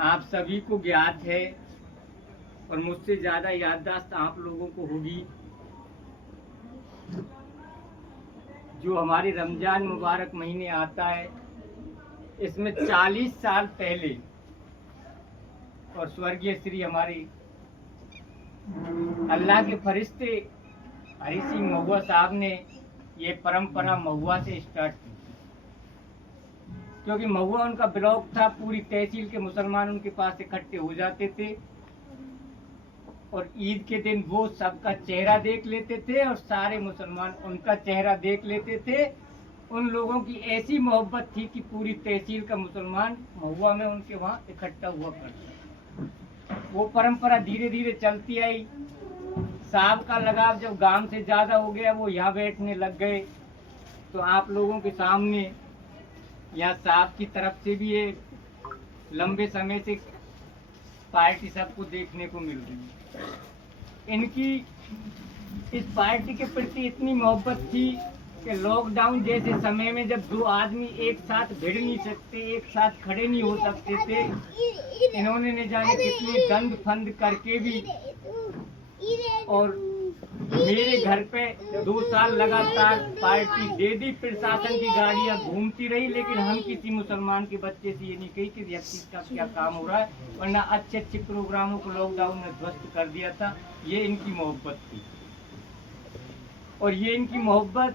आप सभी को ज्ञात है और मुझसे ज़्यादा याददाश्त आप लोगों को होगी, जो हमारे रमजान मुबारक महीने आता है, इसमें 40 साल पहले और स्वर्गीय श्री हमारे अल्लाह के फरिश्ते हरी सिंह महुआ साहब ने ये परंपरा महुआ से स्टार्ट की, क्योंकि महुआ उनका ब्लॉक था। पूरी तहसील के मुसलमान उनके पास इकट्ठे हो जाते थे और ईद के दिन वो सबका चेहरा देख लेते थे और सारे मुसलमान उनका चेहरा देख लेते थे। उन लोगों की ऐसी मोहब्बत थी कि पूरी तहसील का मुसलमान महुआ में उनके वहाँ इकट्ठा हुआ करता। वो परंपरा धीरे धीरे चलती आई। साहब का लगाव जब गांव से ज़्यादा हो गया, वो यहाँ बैठने लग गए। तो आप लोगों के सामने यहाँ साहब की तरफ से भी ये लंबे समय से पार्टी सबको देखने को मिल रही है। इनकी इस पार्टी के प्रति इतनी मोहब्बत थी कि लॉकडाउन जैसे समय में जब दो आदमी एक साथ भिड़ नहीं सकते, एक साथ खड़े नहीं हो सकते थे, इन्होंने न जाने कितनी गंद फंद करके भी और मेरे घर पे 2 साल लगातार पार्टी दे दी। प्रशासन की गाड़ियां घूमती रही, लेकिन हम किसी मुसलमान के बच्चे से ये नहीं कही कि व्यक्ति का क्या काम हो रहा है, वरना अच्छे अच्छे प्रोग्रामों को लॉकडाउन में ध्वस्त कर दिया था। ये इनकी मोहब्बत थी और ये इनकी मोहब्बत।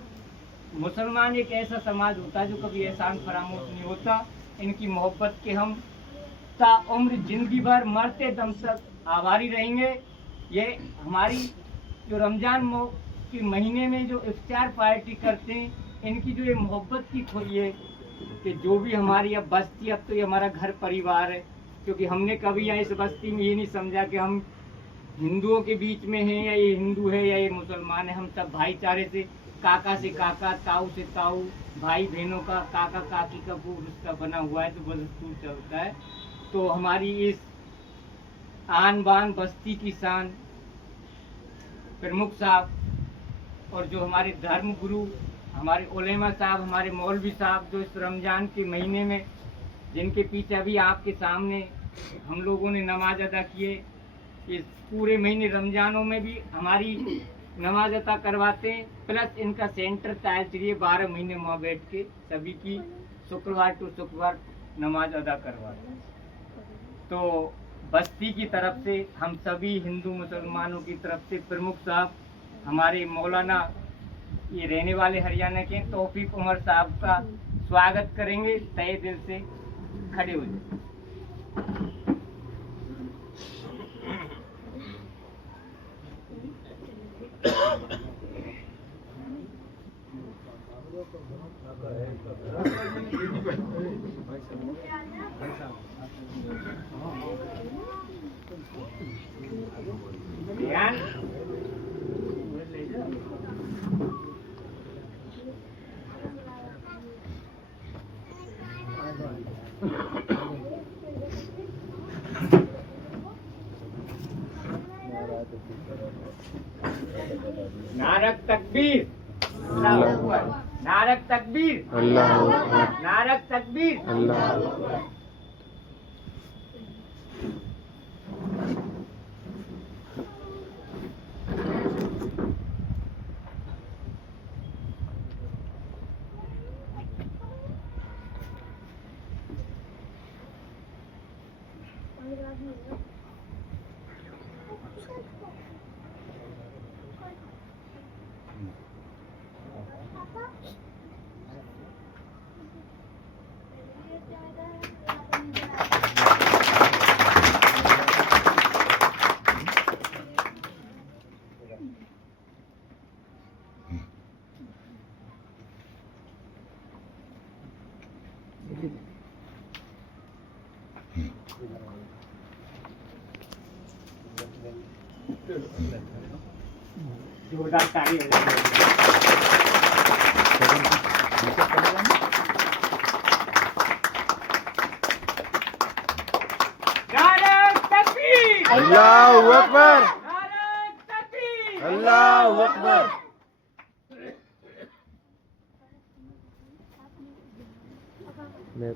मुसलमान एक ऐसा समाज होता है जो कभी एहसान फरामोश नहीं होता। इनकी मोहब्बत के हम ताउम्र जिंदगी भर मरते दम तक आभारी रहेंगे। ये हमारी जो रमजान के महीने में जो इफ्तार पार्टी करते हैं, इनकी जो ये मोहब्बत की खोई है कि जो भी हमारी अब बस्ती, अब तो ये हमारा घर परिवार है, क्योंकि हमने कभी यहाँ इस बस्ती में ये नहीं समझा कि हम हिंदुओं के बीच में हैं या ये हिंदू है या ये मुसलमान है। हम सब भाईचारे से, काका से काका, ताऊ से ताऊ, भाई बहनों का, काका काकी का वो रिश्ता बना हुआ है, तो बदस्तूर चलता है। तो हमारी इस आन बान बस्ती की शान प्रमुख साहब और जो हमारे धर्म गुरु, हमारे उलेमा साहब, हमारे मौलवी साहब, जो इस रमजान के महीने में जिनके पीछे अभी आपके सामने हम लोगों ने नमाज अदा किए, इस पूरे महीने रमजानों में भी हमारी नमाज अदा करवाते हैं। प्लस इनका सेंटर टाइल 12 महीने वहाँ बैठ के सभी की शुक्रवार टू शुक्रवार नमाज अदा करवाते हैं। तो बस्ती की तरफ से, हम सभी हिंदू मुसलमानों की तरफ से प्रमुख साहब हमारे मौलाना, ये रहने वाले हरियाणा के, तौफीक उमर साहब का स्वागत करेंगे। तहे दिल से खड़े हो जाए। नारक तकबीर, नारक तकबीर, नारक तकबीर। जोरदार ताली हो जाए। अल्लाहू अकबर, अल्लाहू अकबर। मैं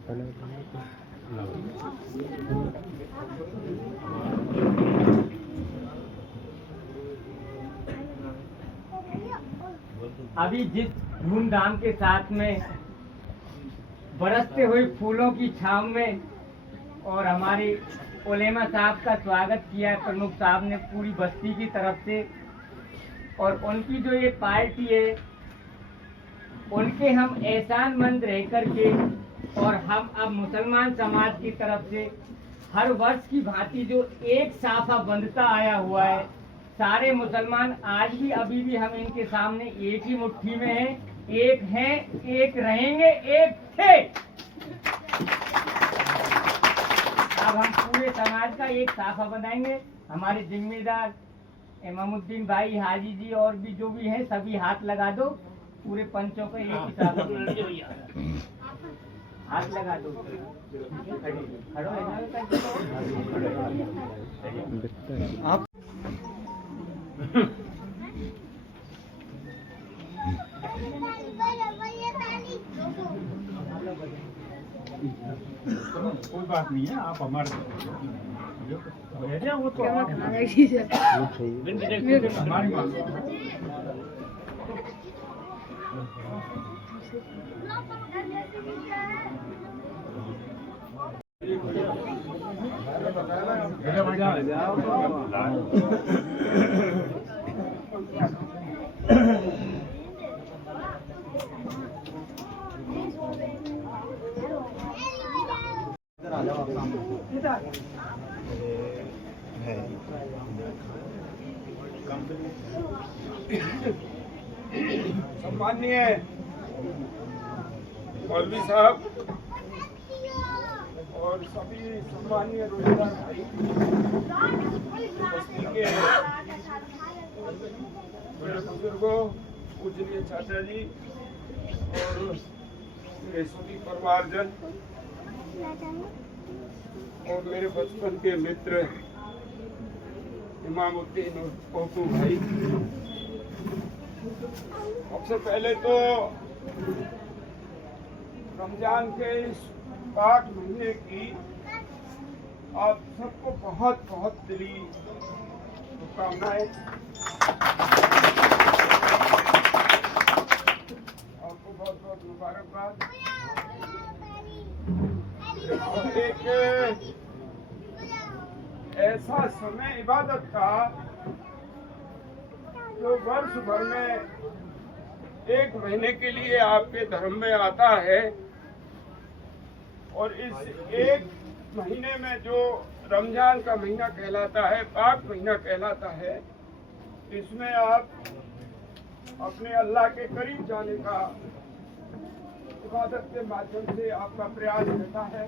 अभी जिस धूमधाम के साथ में बरसते हुए फूलों की छाव में और हमारे उलेमा साहब का स्वागत किया प्रमुख साहब ने पूरी बस्ती की तरफ से, और उनकी जो ये पार्टी है उनके हम एहसानमंद रह करके, और हम अब मुसलमान समाज की तरफ से हर वर्ष की भांति जो एक साफा बंधता आया हुआ है, सारे मुसलमान आज भी अभी भी हम इनके सामने एक ही मुट्ठी में हैं, एक हैं, एक रहेंगे, एक थे। अब हम पूरे समाज का एक साफा बनाएंगे। हमारे जिम्मेदार इमामुद्दीन भाई, हाजी जी और भी जो भी हैं सभी हाथ लगा दो, पूरे पंचों का एक ही साफा हाथ लगा दो। खड़ो आप कोई बात नहीं है, आप हमारे वो तो हमारी सम्माननीय मौलवी साहब और सभी सम्माननीय रोजगार भाई, बस्ती के बड़े बुजुर्गों, पूजनीय चाचा जी और मेरे सभी परिवारजन और मेरे बचपन के मित्र इमामुद्दीन और पप्पू भाई, सबसे पहले तो रमजान के इस पाक महीने की आप सबको बहुत बहुत दिली शुभकामनाएं। आपको बहुत बहुत मुबारकबाद। और एक ऐसा समय इबादत का जो वर्ष भर में एक महीने के लिए आपके धर्म में आता है, और इस एक महीने में जो रमजान का महीना कहलाता है, पाक महीना कहलाता है, इसमें आप अपने अल्लाह के करीब जाने का इबादत के माध्यम से आपका प्रयास रहता है,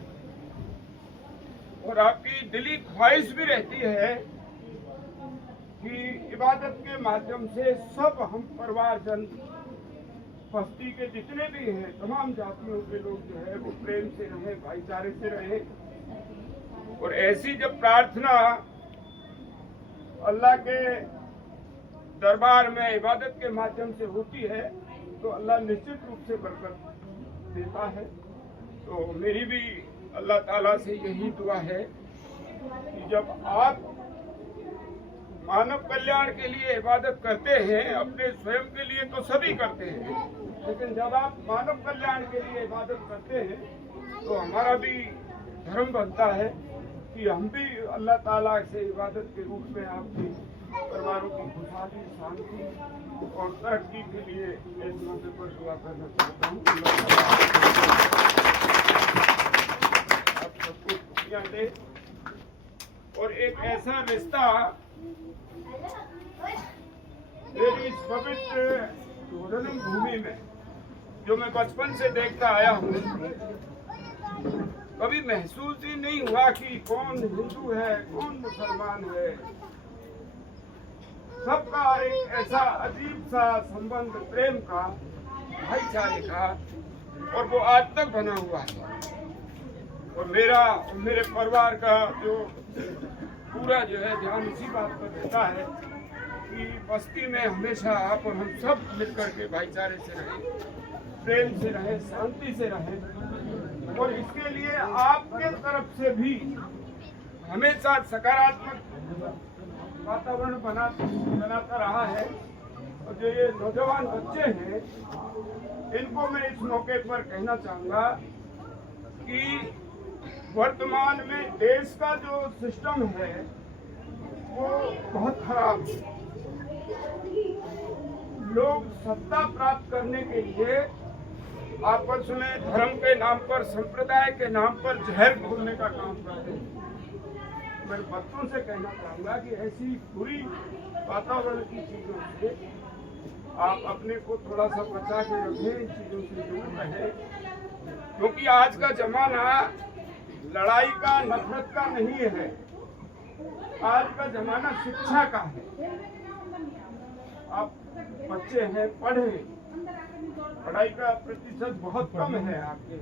और आपकी दिली ख्वाहिश भी रहती है कि इबादत के माध्यम से सब हम परिवारजन, बस्ती के जितने भी हैं, तमाम जातियों के लोग जो है वो प्रेम से रहें, भाईचारे से रहें। और ऐसी जब प्रार्थना अल्लाह के दरबार में इबादत के माध्यम से होती है तो अल्लाह निश्चित रूप से बरकत देता है। तो मेरी भी अल्लाह ताला से यही दुआ है कि जब आप मानव कल्याण के लिए इबादत करते हैं, अपने स्वयं के लिए तो सभी करते हैं, लेकिन जब आप मानव कल्याण के लिए इबादत करते हैं तो हमारा भी धर्म बनता है कि हम भी अल्लाह ताला से इबादत के रूप में आपके परिवारों की खुशहाली, शांति और तरक्की के लिए इस मौके पर दुआ करना चाहता हूँ। आप सबको खुशियाँ दे और एक ऐसा रिश्ता मेरी इस पवित्र जन्म भूमि में जो मैं बचपन से देखता आया हूँ, कभी महसूस ही नहीं हुआ कि कौन हिंदू है, कौन मुसलमान है। सबका एक ऐसा अजीब सा संबंध, प्रेम का, भाईचारे का, और वो आज तक बना हुआ है। और मेरा और मेरे परिवार का जो पूरा जो है ध्यान इसी बात पर रहता है कि बस्ती में हमेशा आप और हम सब मिलकर के भाईचारे से रहें, प्रेम से रहें, शांति से रहें। और इसके लिए आपके तरफ से भी हमेशा सकारात्मक वातावरण बनाता रहा है। और जो ये नौजवान बच्चे हैं, इनको मैं इस मौके पर कहना चाहूँगा कि वर्तमान में देश का जो सिस्टम है वो बहुत खराब है। लोग सत्ता प्राप्त करने के लिए आपस में धर्म के नाम पर, संप्रदाय के नाम पर जहर घोलने का काम करते हैं। मैं बच्चों से कहना चाहूँगा कि ऐसी बुरी वातावरण की चीज़ों से आप अपने को थोड़ा सा बचा के रखें, इन चीज़ों से दूर रहें, क्योंकि आज का जमाना लड़ाई का, नफरत का नहीं है। आज का जमाना शिक्षा का है। आप बच्चे हैं, पढ़ें, पढ़ाई का प्रतिशत बहुत कम है आपके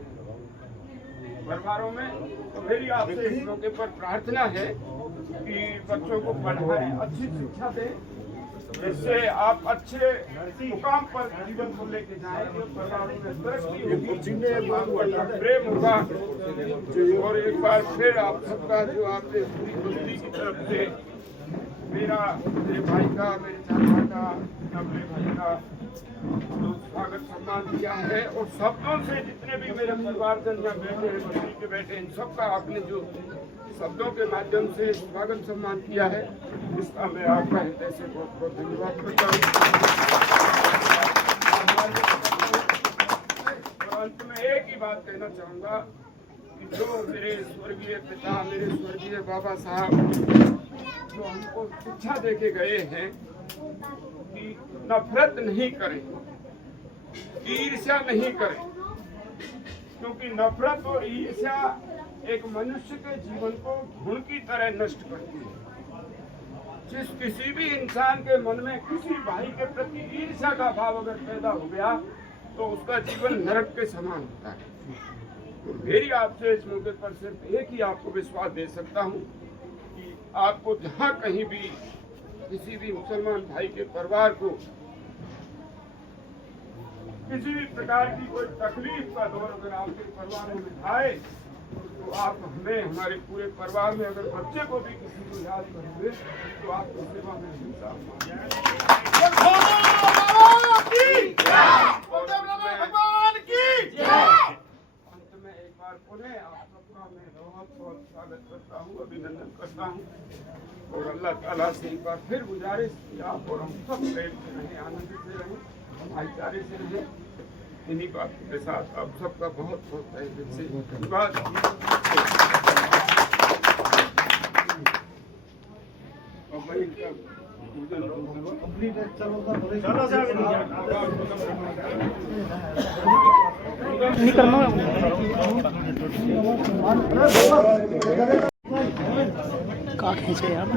परिवारों में। तो मेरी आपसे इस मौके पर प्रार्थना है कि बच्चों को पढ़ाएं, अच्छी शिक्षा दें, जिससे आप अच्छे मुकाम पर जीवन को लेके जाएं, परिवारों में तरक्की होगी, प्रेम होगा। और एक बार फिर आप सबका जो आपने पूरी बस्ती की तरफ से मेरे भाई का, मेरे चाचा का, अपने भाई का तो स्वागत सम्मान दिया है, और शब्दों से जितने भी मेरे परिवारजन यहाँ बैठे हैं, बस्ती के बैठे, इन सबका आपने जो शब्दों के माध्यम से स्वागत सम्मान किया है, इसका मैं आपका हृदय से बहुत बहुत धन्यवाद करता हूँ। और अंत में एक ही बात कहना चाहूँगा कि जो मेरे स्वर्गीय पिता, मेरे स्वर्गीय बाबा साहब जो हमको शिक्षा दे के गए हैं कि नफरत नहीं करें, ईर्ष्या नहीं करें, क्योंकि नफरत और ईर्ष्या एक मनुष्य के जीवन को घुन की तरह नष्ट करती है। किसी भी इंसान के मन में किसी भाई के प्रति ईर्ष्या का भाव अगर पैदा हो गया तो उसका जीवन नरक के समान होता है। तो मेरी आपसे इस मौके पर सिर्फ एक ही आपको विश्वास दे सकता हूँ कि आपको जहाँ कहीं भी किसी भी मुसलमान भाई के परिवार को किसी भी प्रकार की कोई तकलीफ का दौर अगर आपके परिवार में आए तो आप हमें, हमारे पूरे परिवार में अगर बच्चे को भी किसी को याद करेंगे तो आपको सेवा में हिस्सा अंत में एक बार पुनः आप सबका मैं बहुत बहुत स्वागत करता हूँ, अभिनंदन करता हूँ। और अल्लाह ताला से एक बार फिर गुजारिश कि आप और हम सब प्रेम से रहें, आनंद से रहें, भाईचारे से रहें। इन्हीं बातों के साथ आप सबका बहुत बहुत तहे दिल से धन्यवाद। का खींचे यार।